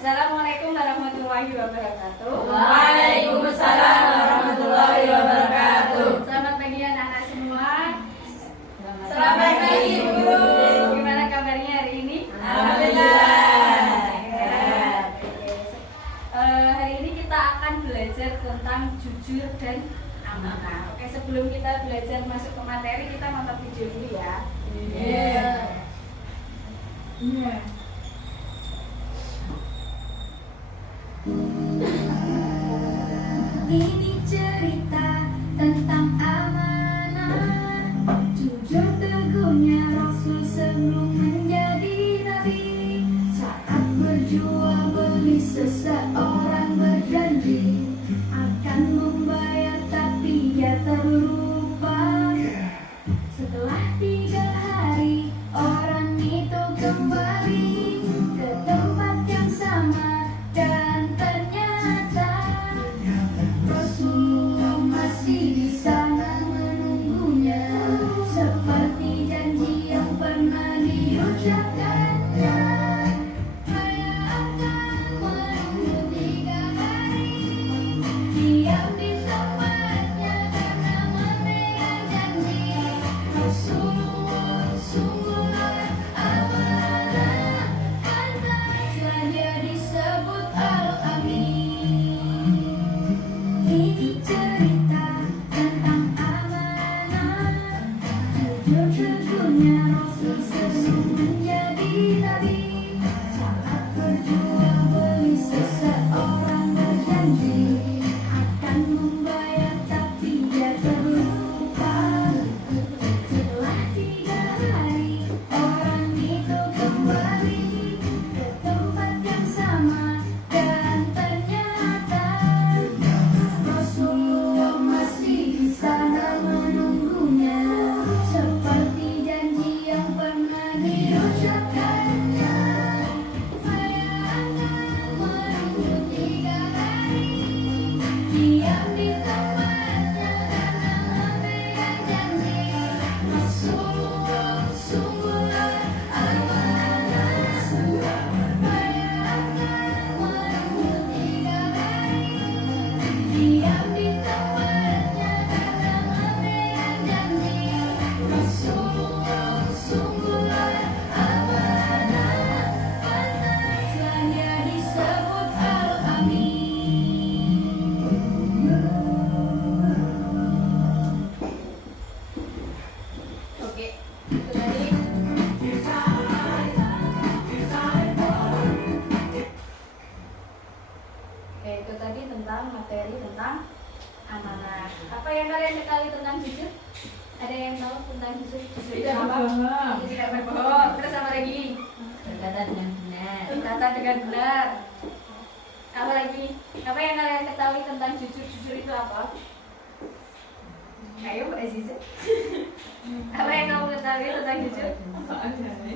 Assalamualaikum warahmatullahi wabarakatuh. Waalaikumsalam warahmatullahi wabarakatuh. Selamat pagi anak-anak semua. Selamat pagi guru. Gimana kabarnya hari ini? Alhamdulillah. Sehat. Hari ini kita akan belajar tentang jujur dan amanah. Oke, sebelum kita belajar masuk ke materi, kita nonton video dulu ya. Iya. Ini cerita tentang amanah, jujur teguhnya Rasul sebelum menjadi nabi. Saat berjual beli seseorang berjanji akan membayar, tapi dia terlupa. Setelah 3 hari orang itu kembali ke tempat yang sama, dan ternyata Rasulullah masih di sana menunggunya, seperti janji yang pernah diucapkannya. Saya akan menunggu 3 hari, diam di tempatnya karena memegang janji. Rasulullah sungguhlah amanah, pantaslah dia disebut Al-Amin. Ini cerita tentang amanah, jujur teguhnya Rasul sebelum menjadi nabi. Saat berjual beli seseorang berjanji akan membayar, tapi dia terlupa. Setelah 3 hari orang itu kembali ke tempat yang sama, dan ternyata Rasulullah masih di sana menunggunya, seperti janji yang pernah diucapkannya. Saya akan menunggu 3 hari, diam di tempatnya karena memegang janji. Rasulullah sungguhlah amanah, saya akan menunggu 3 hari, diam di tempatnya karena memegang janji. Rasulullah sungguhlah amanah, pantaslah dia disebut Al-Amin. Oke, itu tadi. Oke, itu tadi tentang materi tentang amanah. Apa yang kalian ketahui tentang jujur? Ada yang tahu tentang jujur? Jujur itu apa? Tidak berbohong. Terus apa lagi? Berkata dengan benar. Berkata dengan benar. Apa lagi? Apa yang kalian ketahui tentang jujur? Jujur itu apa? Ayo Mbak Aziza. Apa yang kamu ketahui tentang jujur?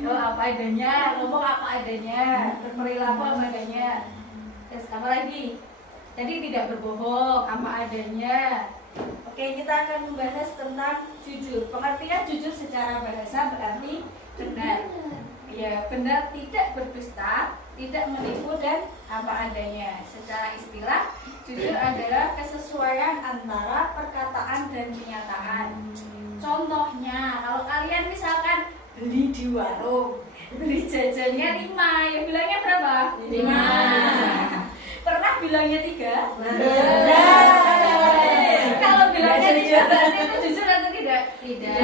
Oh, apa adanya. Ngomong apa adanya. Berperilaku apa adanya. Terus apa lagi? Tadi tidak berbohong, apa adanya. Oke, kita akan membahas tentang jujur. Pengertian jujur secara bahasa berarti benar. Ya, benar, tidak berdusta, tidak menipu, dan apa adanya. Secara istilah, jujur adalah kesesuaian antara perkataan dan kenyataan. Contohnya, kalau kalian misalkan beli di warung, beli jajannya 5, ya bilangnya berapa? 5. Pernah bilangnya 3? Benar. Kalau bilangnya 3 berarti itu jujur atau tidak? Tidak.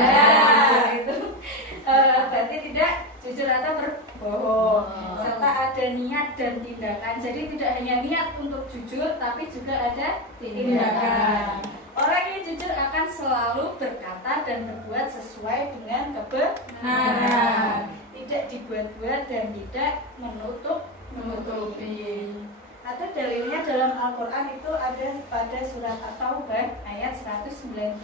Itu berarti tidak jujur atau berbohong. Serta ada niat dan tindakan. Jadi tidak hanya niat untuk jujur, tapi juga ada tindakan. Orang yang jujur akan selalu berkata dan berbuat sesuai dengan kebenaran. Tidak dibuat-buat dan tidak menutupi. Atau dalilnya dalam Al-Quran itu ada pada surat At-Taubah ayat 119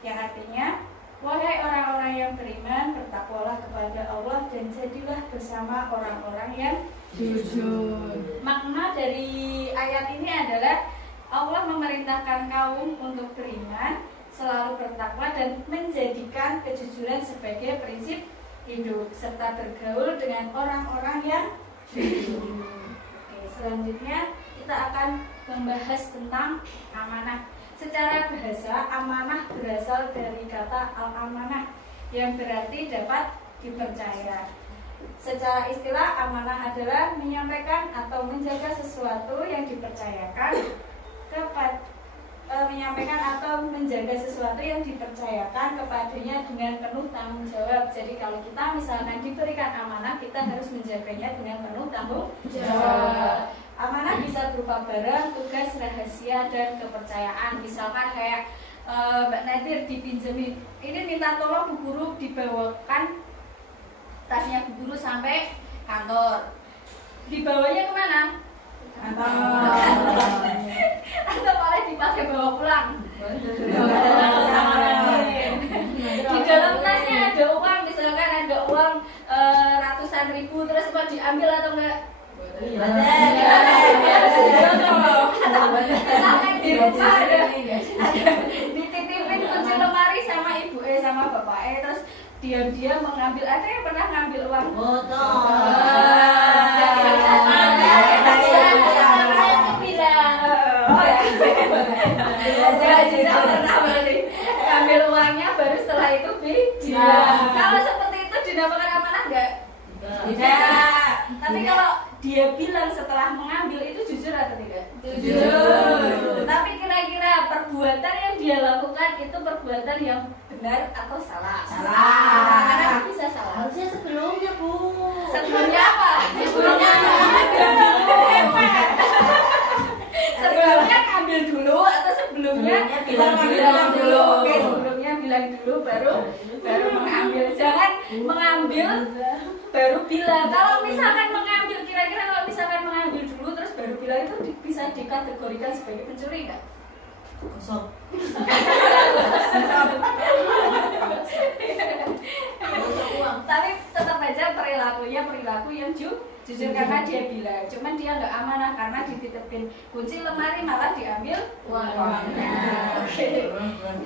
yang artinya, wahai orang-orang yang beriman, bertakwalah kepada Allah dan jadilah bersama orang-orang yang Jujur. Makna dari ayat ini adalah Allah memerintahkan kaum untuk beriman, selalu bertakwa dan menjadikan kejujuran sebagai prinsip hidup serta bergaul dengan orang-orang yang jujur. Oke, selanjutnya kita akan membahas tentang amanah. Secara bahasa, amanah berasal dari kata al-amanah yang berarti dapat dipercaya. Secara istilah, amanah adalah menyampaikan atau menjaga sesuatu yang dipercayakan menyampaikan atau menjaga sesuatu yang dipercayakan kepadanya dengan penuh tanggung jawab. Jadi kalau kita misalkan diberikan amanah, kita harus menjaganya dengan penuh tanggung jawab. Amanah bisa berupa barang, tugas, rahasia, dan kepercayaan. Misalkan kayak Mbak Nadir dipinjemin, ini minta tolong Bu Guru dibawakan tasnya Bu Guru sampai kantor. Dibawanya kemana? Atau malah dipakai bawa pulang. Di dalam tasnya ada uang, misalkan ada uang ratusan ribu, terus mau diambil atau enggak? Misalkan di rumah ada dititipin kunci lemari sama ibu sama bapak terus diam-diam mengambil. Ada yang pernah ngambil uang? Ambil uangnya baru setelah itu bilang. Kalau seperti itu dinamakan amanah enggak? Tidak. Tapi kalau dia bilang setelah mengambil itu jujur atau tidak? Jujur. Tapi kira-kira perbuatan yang dia lakukan itu perbuatan yang benar atau salah? Salah. Karena bisa salah. Harusnya sebelumnya, Bu. Sebelumnya apa? Sebelumnya ngambil dulu atau sebelumnya bilang dulu? Oke, sebelumnya bilang dulu baru mengambil. Jangan mengambil baru bilang. Kalau misalkan mengambil, kira-kira kalau misalkan mengambil dulu terus baru bilang itu bisa dikategorikan sebagai pencuri nggak? Kosong. Tapi tetap aja perilakunya perilaku yang jujur karena dia bilang. Cuman dia nggak amanah karena dititipin kunci lemari malah diambil uangnya. Oke.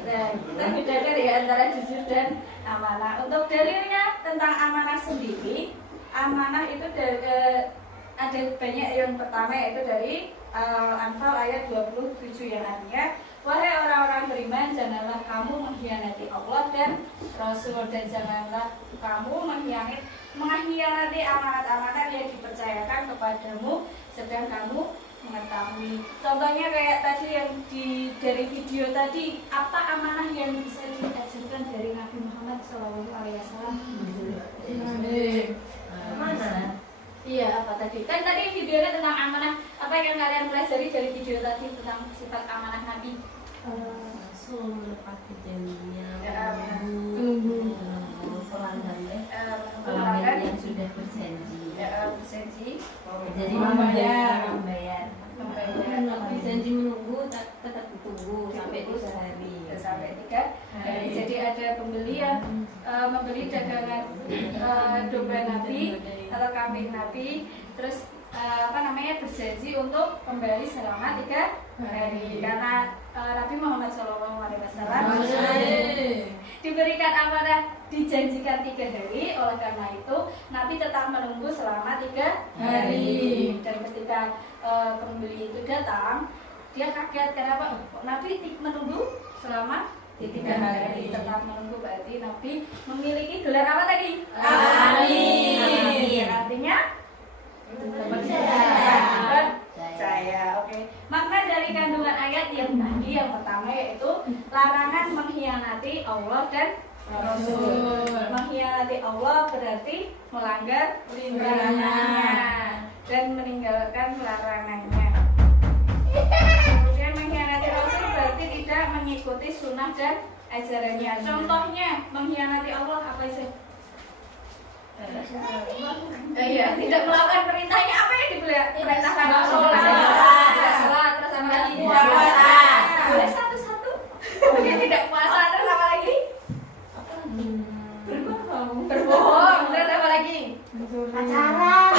Nah, kita bedakan ya antara jujur dan amanah. Untuk dalilnya tentang amanah sendiri, amanah itu ada banyak. Yang pertama yaitu dari Anfal ayat 27 yang artinya, wahai orang-orang beriman, janganlah kamu mengkhianati Allah dan Rasul, dan janganlah kamu mengkhianati amanat-amanat yang dipercayakan kepadamu sedang kamu mengetahui. Contohnya kayak tadi yang dari video tadi, apa amanah yang bisa diajarkan dari Nabi Muhammad SAW? Mana? Iya, apa tadi? Kan tadi videonya tentang amanah. Apa yang kalian pelajari dari video tadi tentang sifat amanah Nabi? Langsung menepati janjinya, menunggu pelanggan yang sudah berjanji. Berjanji. Jadi membayar. Berjanji menunggu, tetap ditunggu sampai 3 hari. Sampai 3 hari. Jadi ada pembeli yang membeli dagangan domba Nabi atau kambing Nabi, terus berjanji untuk kembali selama 3 hari karena Nabi Muhammad SAW diberikan amanah dijanjikan 3 hari. Oleh karena itu Nabi tetap menunggu selama 3 hari. Dan ketika pembeli itu datang, dia kaget. Kenapa? Nabi menunggu selama 3 hari. Tetap menunggu, berarti Nabi memiliki gelar apa tadi? Amin. Artinya percaya. Oke. Makna dari kandungan ayat yang tadi yang pertama yaitu larangan mengkhianati Allah dan Rasul. Mengkhianati Allah berarti melanggar perintahnya dan meninggalkan larangannya. Kemudian mengkhianati Rasul berarti tidak mengikuti sunnah dan ajarannya. Contohnya mengkhianati Allah apa sih? Iya, tidak melakukan perintahnya. Apa yang diperintahkan Rasul? Tidak salat, terus apa lagi? Puasa. Boleh satu-satu. Kemudian tidak puasa, terus apa lagi? Berbohong, terus apa lagi? Pacaran.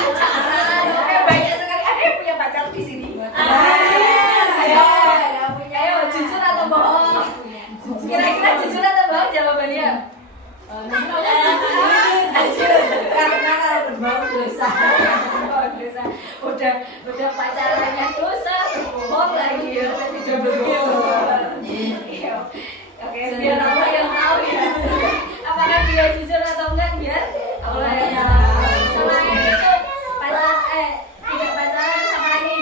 Oke, banyak sekali. Ada yang punya pacar di sini? Ayo, jujur atau bohong? Kira-kira jujur atau bohong jawabannya? Karena kalau berbau dosa. udah pacarannya dosa, bohong lagi ya, tidak berbohong. Iya. Oke, biar Allah yang tahu ya. Apakah dia jujur atau enggak biar Allah yang tahu. Selain itu tidak pacaran sama lagi.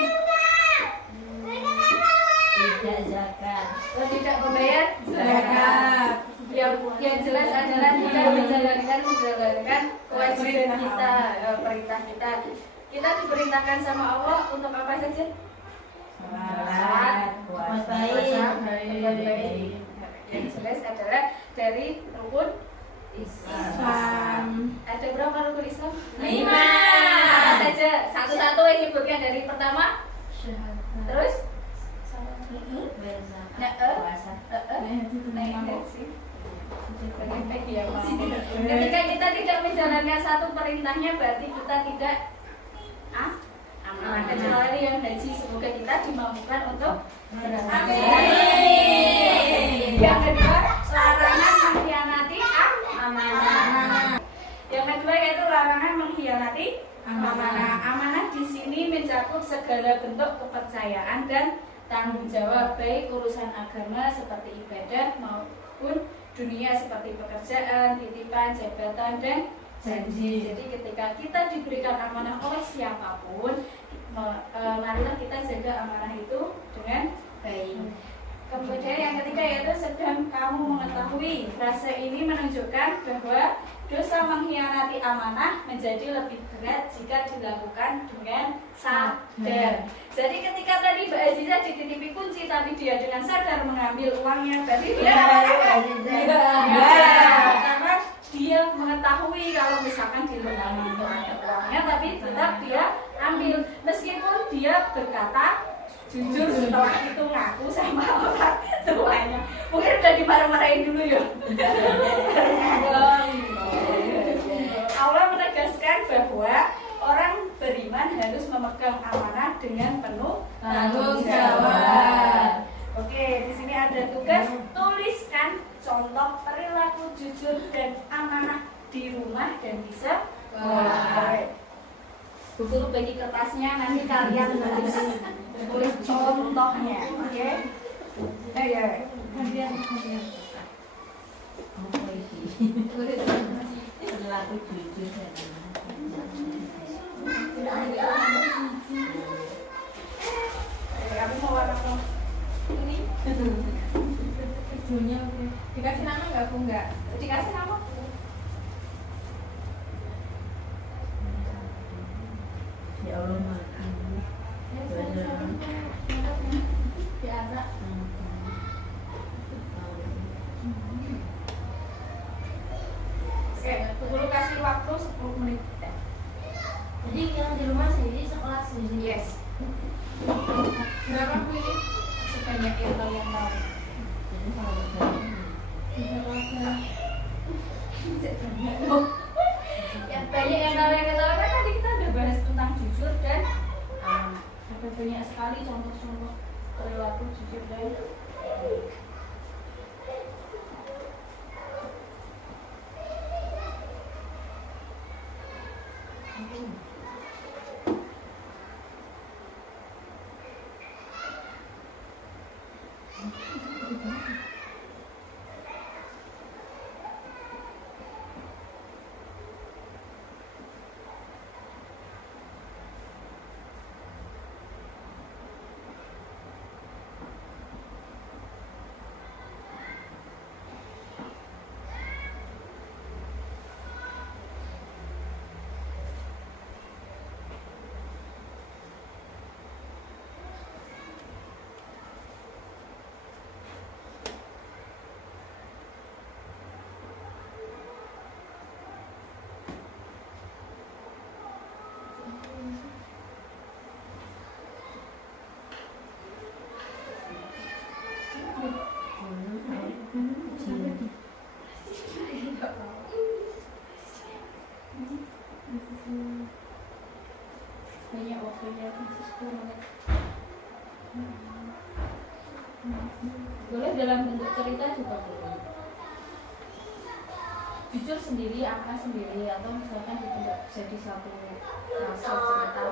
Tidak zakat. Tidak membayar zakat. Yang jelas adalah kita menjalankan kewajiban kita, perintah kita. Kita diperintahkan sama Allah untuk apa saja? Salat, puasa, baik. Yang jelas adalah dari rukun Islam. Ada berapa rukun Islam? 5. Apa saja? Satu-satu yang nyebutkan dari pertama. Terus? puasa. Ketika kita tidak menjalankan satu perintahnya, berarti kita tidak amanah. Kecuali yang haji, semoga kita dimampukan untuk berhaji. Yang kedua, larangan mengkhianati amanah. Yang kedua yaitu larangan mengkhianati amanah. Amanah di sini mencakup segala bentuk kepercayaan dan tanggung jawab, baik urusan agama seperti ibadah maupun dunia seperti pekerjaan, titipan, jabatan, dan janji. Jadi ketika kita diberikan amanah oleh siapapun, marilah kita jaga amanah itu dengan baik. Kemudian yang ketiga yaitu sedang kamu mengetahui. Frase ini menunjukkan bahwa dosa mengkhianati amanah menjadi lebih berat jika dilakukan dengan sadar. Jadi ketika tadi Mbak Aziza dititipi kunci, tapi dia dengan sadar mengambil uangnya, berarti dia amanah. Karena dia mengetahui kalau misalkan di lembaga itu ada uangnya, tapi tetap dia ambil meskipun dia berkata jujur setelah itu ngaku sama orang tuanya. Mungkin udah dimarah-marahin dulu ya. Allah menegaskan bahwa orang beriman harus memegang amanah dengan penuh tanggung jawab. Oke, di sini ada tugas, tuliskan contoh perilaku jujur dan amanah di rumah dan di sekolah. Buku bagi kertasnya, nanti kalian tulis contohnya, oke? Ya. Perilaku jujur dan Kamu mau warna apa? Ini? Hijaunya dikasih nama nggak? Aku nggak. Dikasih nama? ya Allah makan. Di atas. Oke, dulu kasih waktu 10 menit. Jadi yang di rumah sendiri, sekolah sendiri. Yes. Berapa Bu ini? Sebanyak yang kalian tahu. Yang banyak yang kalian ketahui kan tadi kita udah bahas tentang jujur dan ada banyak sekali contoh-contoh perilaku jujur dan banyak waktunya 10 menit. Boleh dalam bentuk cerita juga boleh. Jujur sendiri, amanah sendiri, atau misalkan tidak jadi satu frase cerita.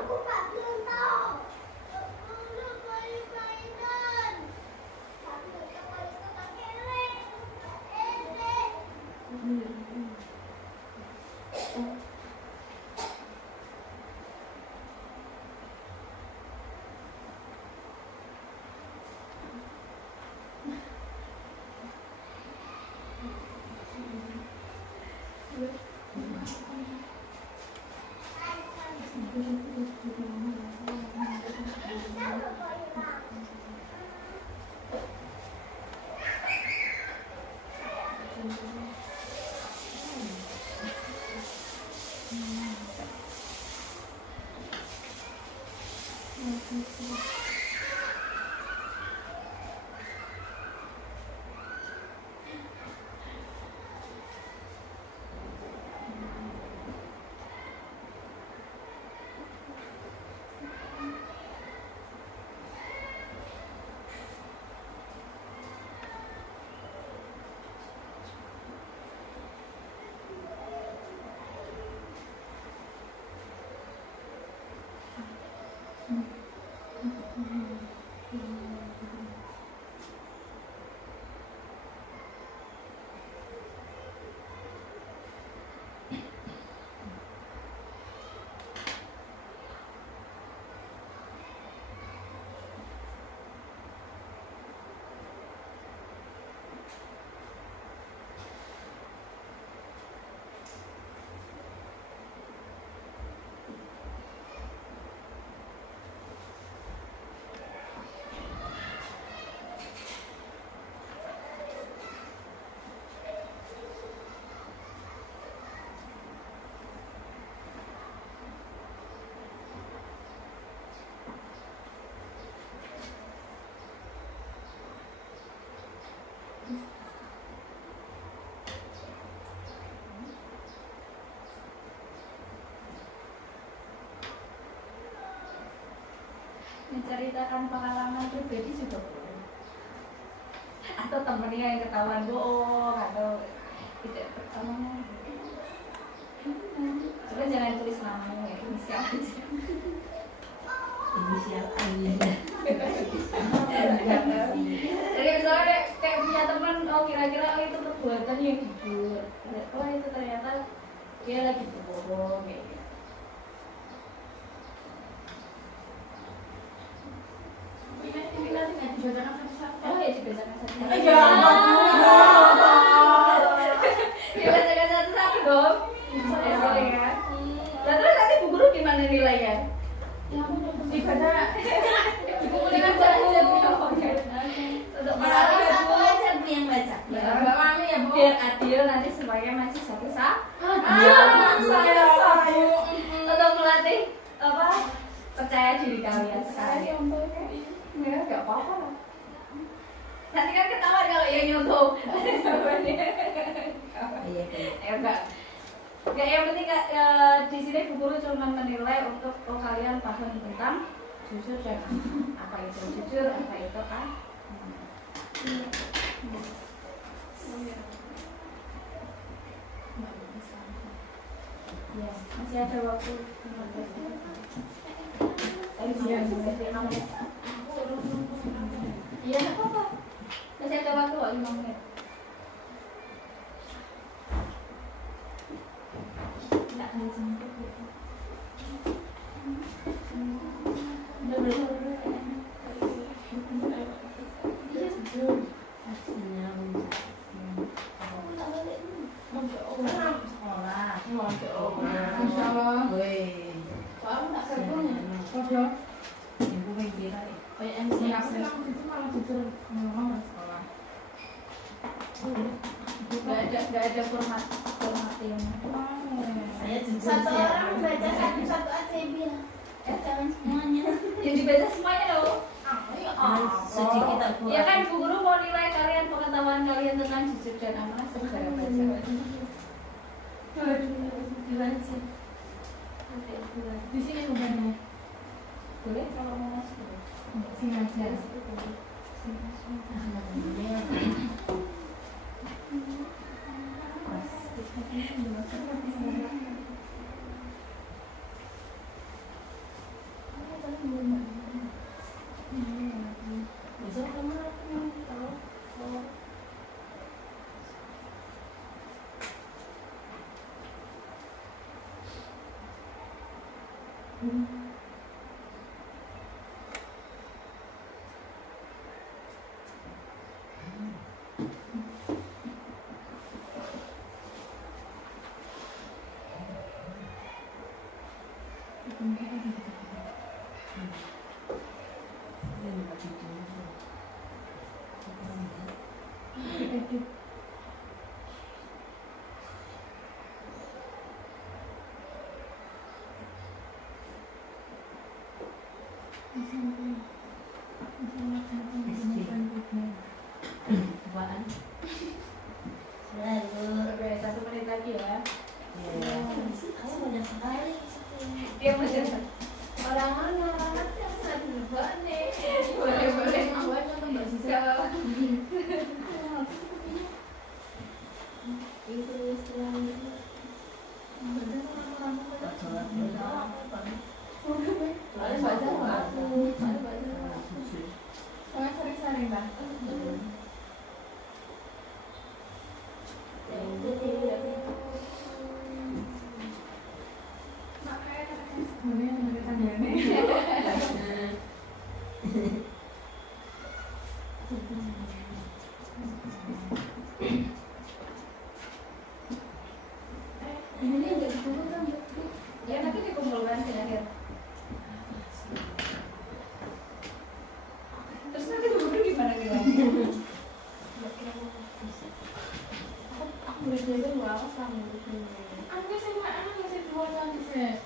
Menceritakan pengalaman pribadi juga boleh, atau temennya yang ketahuan bohong atau tidak pertama. Coba jangan tulis namanya ya, inisial aja. Inisial Aida. Jadi misalnya kayak punya teman, oh kira-kira itu perbuatan yang jujur, oh itu ternyata dia lagi berbohong kayak gitu. Dibacakan satu-satu. Oh ya dibacakan satu. Ya Dibacakan satu-satu dong. Ya. Lalu nanti bu guru gimana nilainya? Dibaca. Dibaca aja. Untuk Satu para aja Bu yang baca. Ya, Mbak Mami ya, Bu. biar adil nanti semuanya masih satu sama. Saya. Untuk melatih apa percaya diri kalian sekalian. Ya nggak apa-apa. Nanti kan ketahuan kalau yang nyontoh. Iya. Ya enggak. Enggak, yang penting di sini Bu Guru cuma menilai untuk kalian paham tentang jujur dan apa itu jujur, apa itu kan. Ya, masih ada waktu 15 menit. Iya, enggak apa-apa. Masih ada waktu kok 5 menit. Enggak ada jemput gitu. Udah belum. Iya, jujur. Sekolah. Masya Allah. Woi. Soalnya tak serbunya. Kodok. Ibu main kira. Kayak MC Aku bilang gitu malah jujur ngomong sekolah. Enggak ada format yang Saya jujur Satu sih, orang aku. baca satu-satu aja biar jangan semuanya. yang dibaca semuanya loh. Sedikit aku. Ya kan Bu Guru mau nilai kalian, pengetahuan kalian tentang jujur dan amanah segera baca. Gimana sih? Di sini bukannya. Boleh kalau mau masuk. Sini aja. Besok kamu tahu kalau Di sini. Apaan? Oke, 1 menit lagi ya. Iya. Kamu banyak sekali. Dia masih Orang-orang yang sangat berbuat nih. boleh. Awalnya tuh Mbak Sisa. Gak apa-apa. Soalnya baca aku. Soalnya sering-sering kan. Sebenarnya menurut ini. Ini enggak dikumpul kan? Ya nanti dikumpulkan di akhir. Terus nanti dikumpul gimana nih? Aku boleh belajar nggak apa sama ini? Aku sama masih dua kali sih.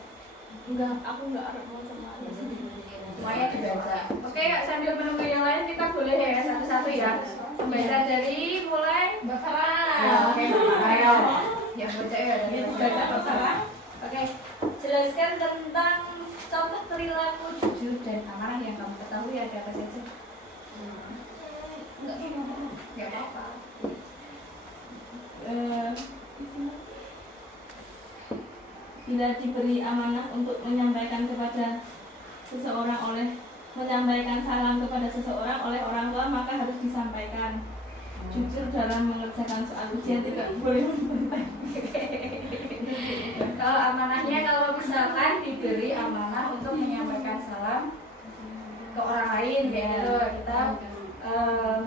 Enggak, aku enggak harus mau sama Anda. Semuanya dibaca. Oke, sambil menunggu yang lain kita boleh ya satu-satu ya. Membaca dari mulai Mbak Farah. Ya, oke, ayo. Yang baca ya, baca Farah. Oke, jelaskan tentang contoh perilaku jujur dan amanah yang kamu ketahui ada apa saja? Enggak ngomong, nggak apa-apa. Bila diberi amanah untuk menyampaikan kepada seseorang menyampaikan salam kepada seseorang oleh orang tua, maka harus disampaikan. Jujur dalam mengerjakan soal ujian tidak boleh membentak. Kalau amanahnya, kalau misalkan diberi amanah untuk menyampaikan salam ke orang lain, kayak gitu kita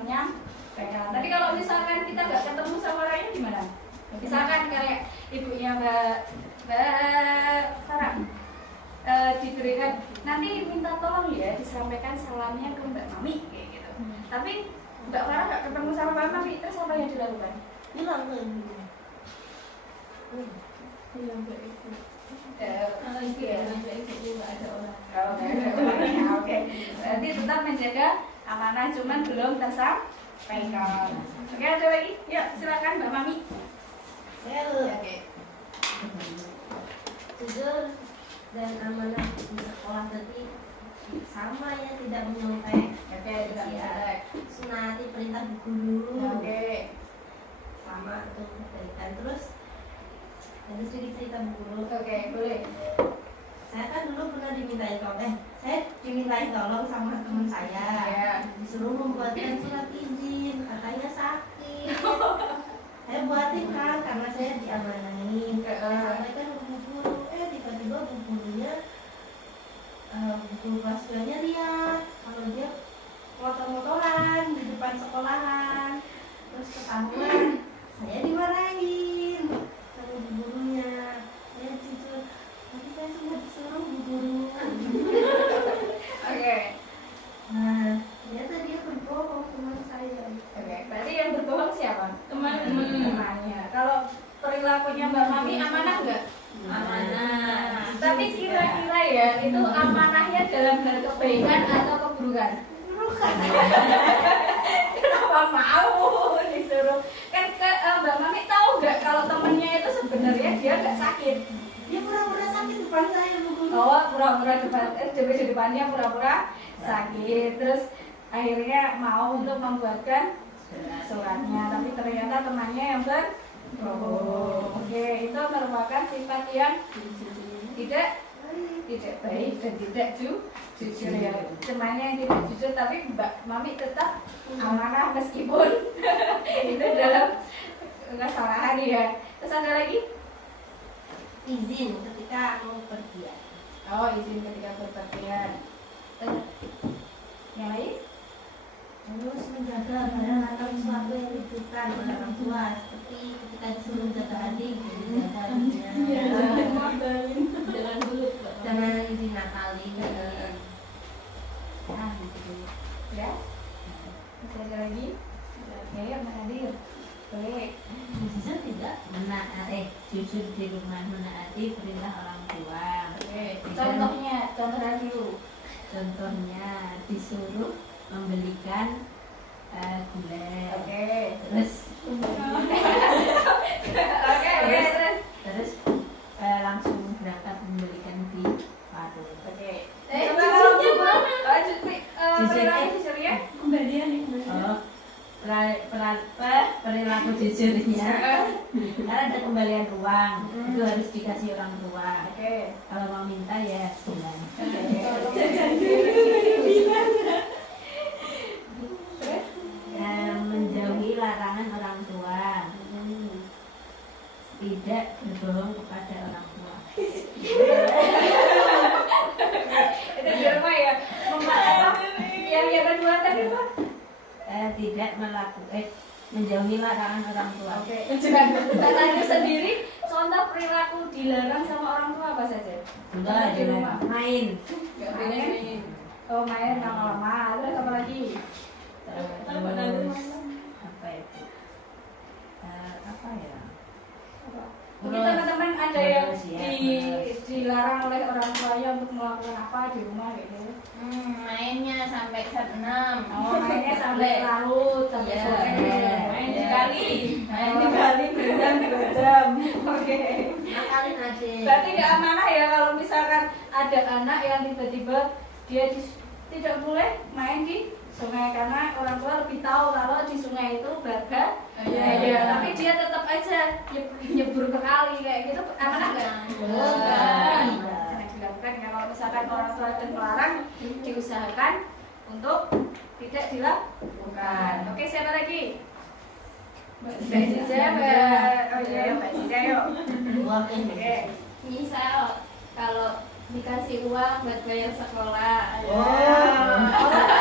menyampaikan. Tapi kalau misalkan kita nggak ketemu sama orangnya gimana? Misalkan kayak ibunya Mbak Sarah diberikan, nanti minta tolong ya disampaikan salamnya ke Mbak Mami kayak gitu. Tapi Mbak Farah nggak ketemu sama Mbak Mami, terus apa yang dilakukan? Bilang ke ibu. Bilang ke ibu. Kalau ibu bilang ke ibu nggak ada orang. Oke. Berarti tetap menjaga amanah, cuman belum tersampaikan. Oke, ada lagi? Yuk, silakan Mbak Mami. Oke. Jujur dan amanah di sekolah tadi sama ya, tidak menyontek. Oke, tidak Ya, menjaga. sunati perintah bu guru. Oke. Sama tuh berikan. Terus ada sedikit cerita bu guru. Oke, boleh. Saya kan dulu pernah saya dimintain tolong sama teman saya. Iya. Disuruh membuatkan surat izin, katanya sakit. Saya buatin kan karena saya diamanahin. Saya sampaikan ke bu guru, tiba-tiba bu gurunya guru kelas 2-nya lihat kalau dia motor-motoran di depan sekolahan. Terus ketahuan, saya dimarahin sama bu gurunya. Saya jujur, tapi saya sudah disuruh bu guru. Oke. Nah, ternyata dia berbohong teman saya. Oke, berarti yang berbohong siapa? Teman-teman. Temannya. Kalau perilakunya Mbak Mami amanah nggak? Amanah. Tapi kira-kira ya, itu amanahnya dalam hal kebaikan atau keburukan? Kenapa mau disuruh? Kan Mbak Mami tahu nggak kalau temennya itu sebenarnya dia nggak sakit? Dia pura-pura sakit depan saya bu guru. Oh, pura-pura di depannya pura-pura sakit. Terus akhirnya mau untuk membuatkan suratnya, tapi ternyata temannya yang berbohong. Oke, itu merupakan sifat yang tidak baik dan tidak jujur ya. Temannya yang tidak jujur, tapi Mbak Mami tetap amanah meskipun itu dalam kesalahan ya. Terus ada lagi? Izin ketika mau pergi. Oh, izin ketika berpergian. Yang lain? Terus menjaga barang atau sesuatu yang dibutuhkan oleh orang tua, seperti ketika disuruh menjaga adik, menjaga adiknya. Jangan dulu. Jangan dinakalin. Nah, gitu. Ya? Masih ada lagi? Oke, yang hadir. Oke. Jujur tidak. Jujur di rumah, menaati perintah orang tua. Oke. Contohnya dulu. Contohnya disuruh membelikan gula. Oke. Terus Terus langsung berangkat membelikan di warung. oke. Jujurnya Jujurnya Kembalian nih. Oh, perilaku jujurnya karena ada kembalian uang itu harus dikasih orang tua. oke. Kalau mau minta ya bulan. Jajan dulu gimana? Menjauhi larangan orang tua, tidak berbohong kepada orang tua. Itu di rumah ya. Yang kedua tadi apa? Tidak melakukan menjauhi larangan orang tua. Oke. Katanya sendiri contoh perilaku dilarang sama orang tua apa saja? Enggak, di rumah. main. Gak boleh main. Oh main lama-lama. Terus apa lagi? Terus apa itu? Apa ya? Mungkin teman-teman ada yang Terus ya, dilarang oleh orang tuanya untuk melakukan apa di rumah gitu. Mainnya sampai jam 6. Oh mainnya sampai larut sampai Iya. sore. Main Iya. dikali. Main dikali berenang 2 jam. Oke. Nakalin aja. Berarti nggak amanah ya kalau misalkan ada anak yang tiba-tiba dia tidak boleh main di sungai karena orang tua lebih tahu kalau di sungai itu berbahaya. Iya. Tapi dia tetap aja nyebur ke kali kayak gitu amanah nggak? Bukan. Jangan dilakukan ya. Kalau misalkan orang tua dan melarang diusahakan untuk tidak dilakukan. Oke siapa lagi? Mbak Siza, oh iya Mbak Siza yuk. Oke. Misal kalau dikasih uang buat bayar sekolah,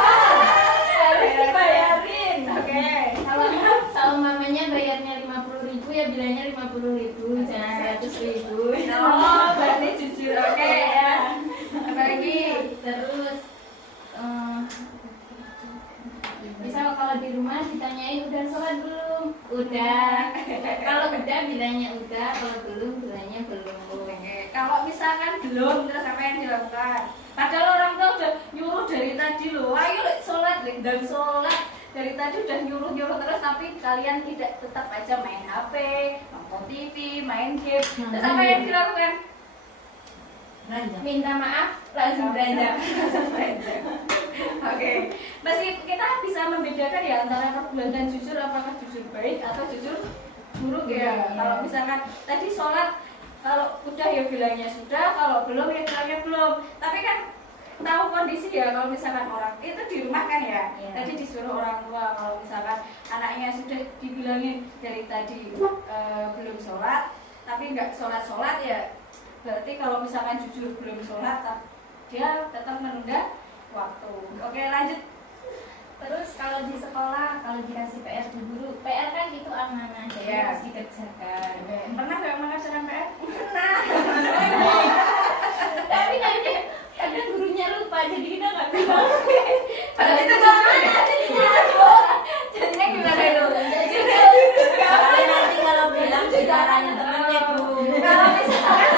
Harus dibayarin. Oke. kalau sama mamanya bayarnya 50.000 ya bilangnya 50.000 jangan 100.000. Oh, berarti jujur. Oke ya. Apa lagi? Terus misal kalau di rumah ditanyain udah sholat belum? Udah. Kalau udah bilangnya udah, kalau belum bilangnya belum. Oke. Kalau misalkan belum terus apa yang dilakukan? Padahal orang tua udah nyuruh dari tadi loh. Ayo Lek, sholat, Lek, dan sholat. Dari tadi udah nyuruh terus tapi kalian tidak tetap aja main HP, nonton TV, main game. Terus apa yang dilakukan? Minta maaf langsung beranjak. Oke, meski kita bisa membedakan ya antara perbuatan jujur apakah jujur baik atau jujur buruk ya. Kalau misalkan tadi sholat, kalau udah ya bilangnya sudah, kalau belum ya bilangnya belum. Tapi kan tahu kondisi ya kalau misalkan orang itu di rumah kan ya. Tadi disuruh orang tua kalau misalkan anaknya sudah dibilangin dari tadi belum sholat, tapi nggak sholat ya. Berarti kalau misalkan jujur belum sholat, dia tetap menunda waktu. Oke lanjut. Terus kalau di sekolah, kalau dikasih PR di guru, PR kan itu amanah, jadi Iya. harus dikerjakan. Pernah nggak mengerjakan PR? Tapi kadang gurunya lupa, jadi kita nggak bilang. Padahal itu jadinya gimana itu? Soalnya nanti kalau bilang saudaranya temennya Bu. Kalau misalkan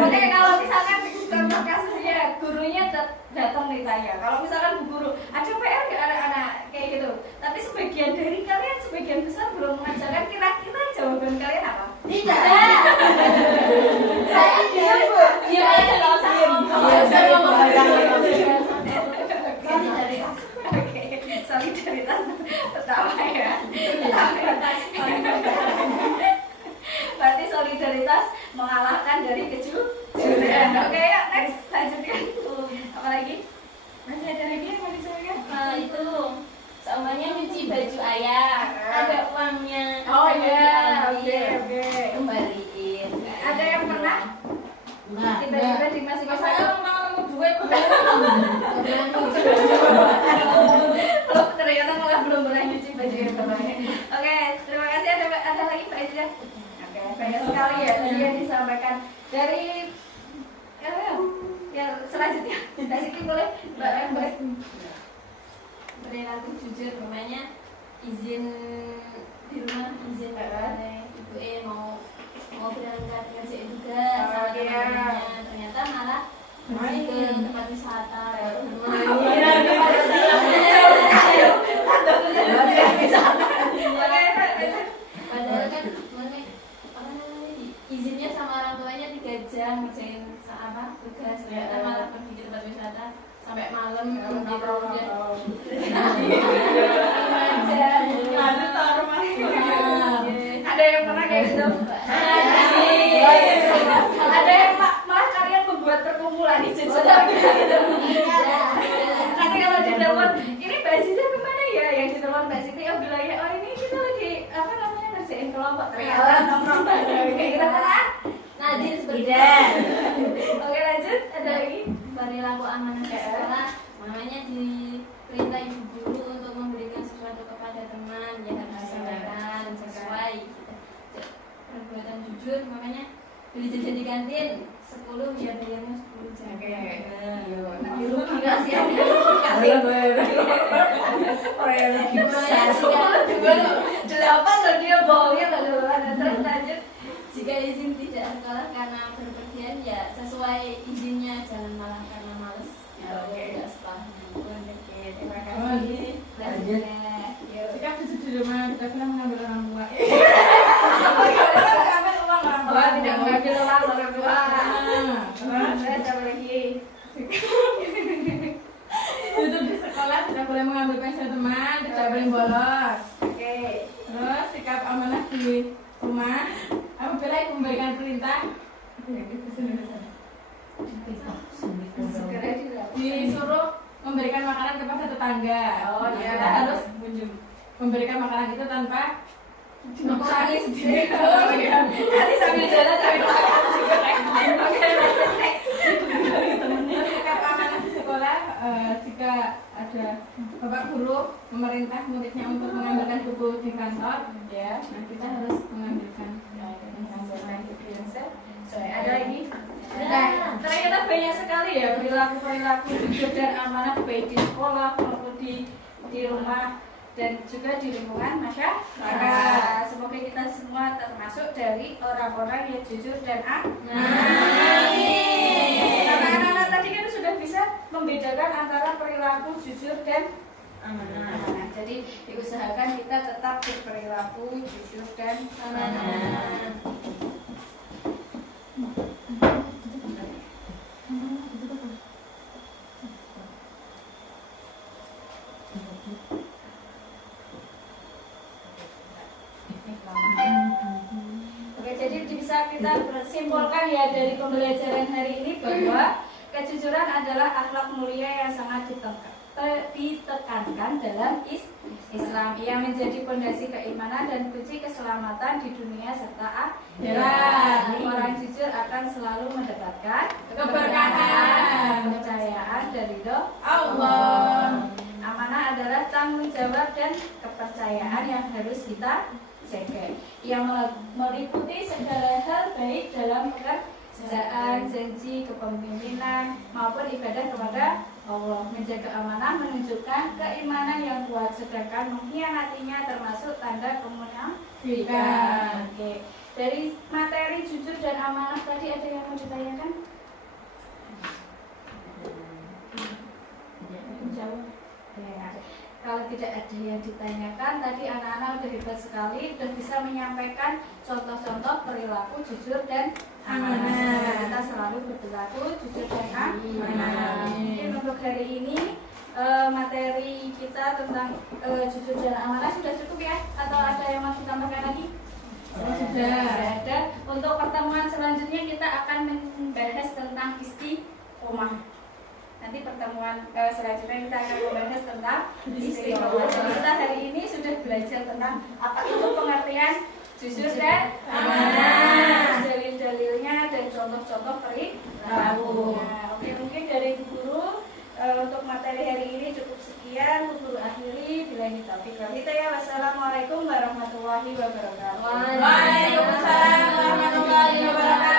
Oke, kalau misalkan contoh kasusnya gurunya datang ditanya, kalau misalkan bu guru ada PR nggak anak-anak kayak gitu, tapi sebagian dari kalian sebagian besar belum mengerjakan, kira-kira jawaban kalian apa? Tidak. Saya diam bu. Dia aja nggak usah ngomong. Solidaritas. Oke, solidaritas pertama ya. Berarti solidaritas mengalahkan dari kejujuran. Oke, ya next lanjutkan. Apa lagi? Masih ada lagi yang mau disampaikan? Itu semuanya nyuci baju ayah, ada uangnya. Oh ada iya, diambil, oke. kembaliin. Ada yang pernah Enggak. tiba-tiba di masing-masing mau duit kalau ternyata malah belum pernah nyuci baju yang kemarin. Oke, terima kasih. Ada lagi Pak Ida? Oke, banyak sekali ya tadi yang disampaikan dari yang selanjutnya. Dari sini boleh Mbak Ember. perilaku jujur namanya izin di rumah, izin ibu mau berangkat kerja juga sama Oh, iya. teman-temannya, ternyata malah pergi ke tempat wisata baru sampai malam gitu dia. Ada taruh Ada yang pernah kayak gitu? Ada yang malah kalian membuat perkumpulan di jujur gitu. Nanti kalau ditelepon, ini Mbak Siti kemana ya? Yang ditelepon Mbak Siti, oh bilangnya, oh ini kita lagi apa namanya ngerjain kelompok. Ternyata nongkrong bareng kayak gitu kan? Nadine seperti Tidak. Oke lanjut, ada lagi. perilaku amanah di sekolah, namanya diperintah ibu guru untuk memberikan sesuatu kepada teman yang harus disampaikan sesuai perbuatan jujur. Makanya beli jajan di kantin 10 biar bayarnya 10 jam. Oke. Nanti rugi nggak sih? Delapan loh dia bohongnya loh. Terus lanjut. Jika izin tidak sekolah karena berpergian ya sesuai izinnya, jangan malah karena males atau tidak sekolahnya. Oke, terima kasih. Selanjutnya, yuk. Sikap jujur di rumah kita pernah mengambil orang tua. Mengambil uang orang tua, tidak mengambil uang orang tua. Terus apa lagi? Jujur di sekolah tidak boleh mengambil pensil teman, tidak boleh bolos. Oke. Terus sikap amanah di rumah, apabila ibu memberikan perintah, Segera dilakukan. disuruh memberikan makanan kepada tetangga. Oh, iya. Kita harus memberikan makanan itu tanpa mengurangi sedikit. Oh iya. Nanti sambil jalan sambil makan. Oke, lanjut next. Terus sikap amanah di sekolah, jika ada bapak guru memerintah muridnya untuk mengambilkan buku di kantor, Ya. nah kita harus mengambilkan. Ada lagi? Nah, ternyata banyak sekali ya perilaku-perilaku jujur dan amanah baik di sekolah maupun di rumah dan juga di lingkungan masyarakat. Semoga kita semua termasuk dari orang-orang yang jujur dan amanah. Karena anak-anak tadi kan sudah bisa membedakan antara perilaku jujur dan amanah. Jadi diusahakan kita tetap berperilaku jujur dan amanah. Oke, jadi bisa kita simpulkan ya dari pembelajaran hari ini bahwa kejujuran adalah akhlak mulia yang sangat ditekankan dalam Islam. Ia menjadi pondasi keimanan dan kunci keselamatan di dunia serta akhirat. Orang jujur akan selalu mendapatkan Keberkahan. kepercayaan dan ridho Allah. Amanah adalah tanggung jawab dan kepercayaan yang harus kita jaga. Ia meliputi segala hal baik dalam pekerjaan, janji, kepemimpinan maupun ibadah kepada Allah. Menjaga amanah menunjukkan keimanan yang kuat, sedangkan mengkhianatinya termasuk tanda kemunafikan. Oke. Dari materi jujur dan amanah tadi ada yang mau ditanyakan? Jawab. Ya. Kalau tidak ada yang ditanyakan, tadi anak-anak udah hebat sekali, udah bisa menyampaikan contoh-contoh perilaku jujur dan amanah. Kita selalu berperilaku jujur dan amanah. Mungkin untuk hari ini materi kita tentang jujur dan amanah sudah cukup ya? Atau ada yang mau ditambahkan lagi? Sudah ada. Untuk pertemuan selanjutnya kita akan membahas tentang istiqomah. Nanti pertemuan selanjutnya kita akan membahas tentang istiqomah. Jadi kita hari ini sudah belajar tentang apa itu pengertian jujur dan amanah, dalil-dalilnya dan contoh-contoh perilaku. Nah, oke, mungkin dari Bu Guru untuk materi hari ini cukup sekian. Bu Guru akhiri, billahi taufiq wal hidayah. Wassalamualaikum warahmatullahi wabarakatuh. Waalaikumsalam warahmatullahi wabarakatuh.